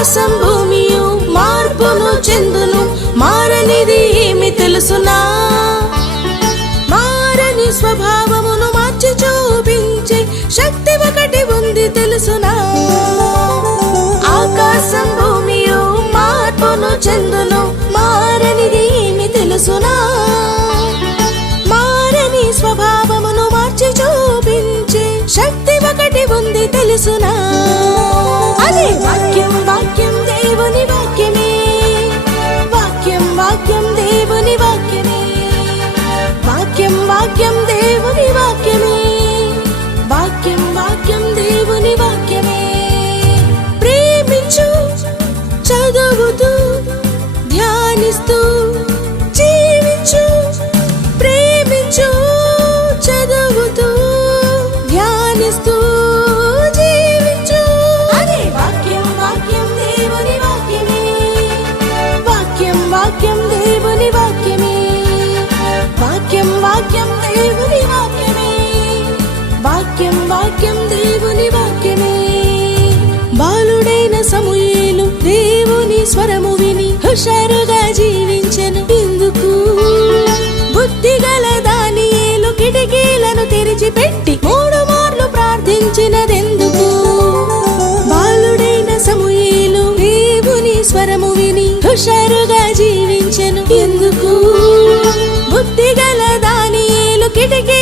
ఆకాశం భూమియు మార్పును చెందును మారనిది ఏమి తెలుసునా? మారని స్వభావమును మార్చి చూపించే శక్తి ఒకటి ఉంది తెలుసునా? ఆకాశం భూమియు మార్పును చెందును సమూయేలు దేవుని స్వరము విని హుషారుగా జీవించెను. ఎందుకు బుద్ధి గల దానియేలు కిటికీలను తెరిచిపెట్టి మూడు మార్లు ప్రార్థించినదెందుకు? బాలుడైన సమూయేలు దేవుని స్వరము విని హుషారుగా జీవించెను. ఎందుకు బుద్ధి గల దానియేలు కిటికీ